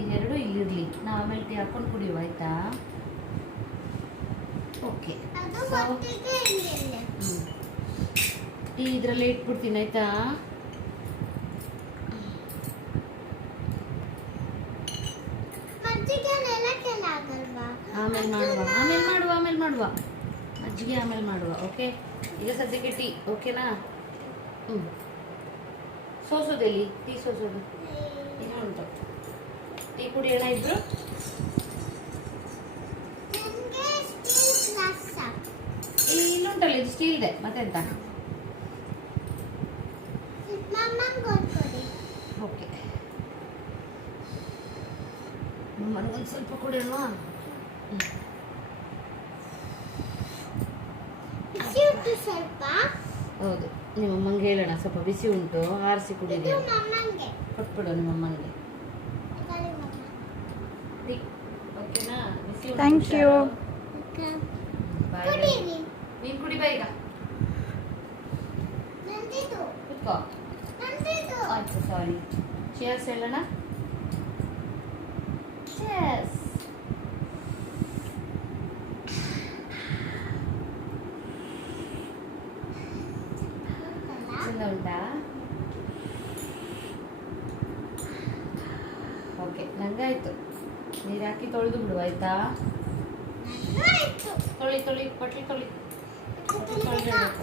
ಇದೆರಡು ಇಲ್ಲಿರಲಿ, ನಾವು ಆಮೇಲೆ ಟೀ ಹಾಕೊಂಡು ಕುಡಿಯುವ ಆಯ್ತಾ? ಓಕೆ, ಟೀ ಇದರಲ್ಲೇ ಇಟ್ಬಿಡ್ತೀನಿ ಆಯ್ತಾ? ಆಮೇಲೆ ಮಾಡುವ ಮಜ್ಜಿಗೆ ಆಮೇಲೆ ಮಾಡುವ. ಓಕೆ, ಈಗ ಸದ್ಯಕ್ಕೆ ಟೀ. ಓಕೆನಾ? ಸೋಸೋದೆಲ್ಲಿ ಟೀ? ಸೋಸೋದು ಇದು ಉಂಟು. ಟೀ ಕುಡಿಯೋಣ ಇಬ್ರು? ಇನ್ನುಂಟಲ್ಲ, ಇದು ಸ್ಟೀಲ್ದೆ ಮತ್ತೆಂತ. ಓಕೆ, ನನಗೊಂದು ಸ್ವಲ್ಪ ಕುಡಿಯೋಣ. ಹೌದು, ನಿಮ್ಮಮ್ಮಂಗೆ ಹೇಳೋಣ ಸ್ವಲ್ಪ ಬಿಸಿ ಉಂಟು, ಆರಿಸಿ ಕುಡಿದೆ. ಕೊಟ್ಬಿಡು ನಿಮ್ಮಮ್ಮನಿಗೆ. ಓಕೆನಾ? ಬಿಸಿ ಉಂಟು. Thank you. ಬಾಯ್. ನೀನು ಕುಡಿ ಬಾ ಈಗ. ಕುತ್ಕೋ. ಆಯ್ತು, ಸಾರಿ. ಚೇರ್ಸ್ ಹೇಳೋಣ. ಚೇರ್ಸ್. ಚೆಂದ ಉಂಟಾ? ಓಕೆ, ನಂಗಾಯ್ತು. ನೀರು ಹಾಕಿ ತೊಳೆದು ಬಿಡು ಆಯ್ತಾ? ತೊಳಿ ಬಟ್ಲಿ ತೊಳಿ ತೊಳೆದಿಡಬೇಕು.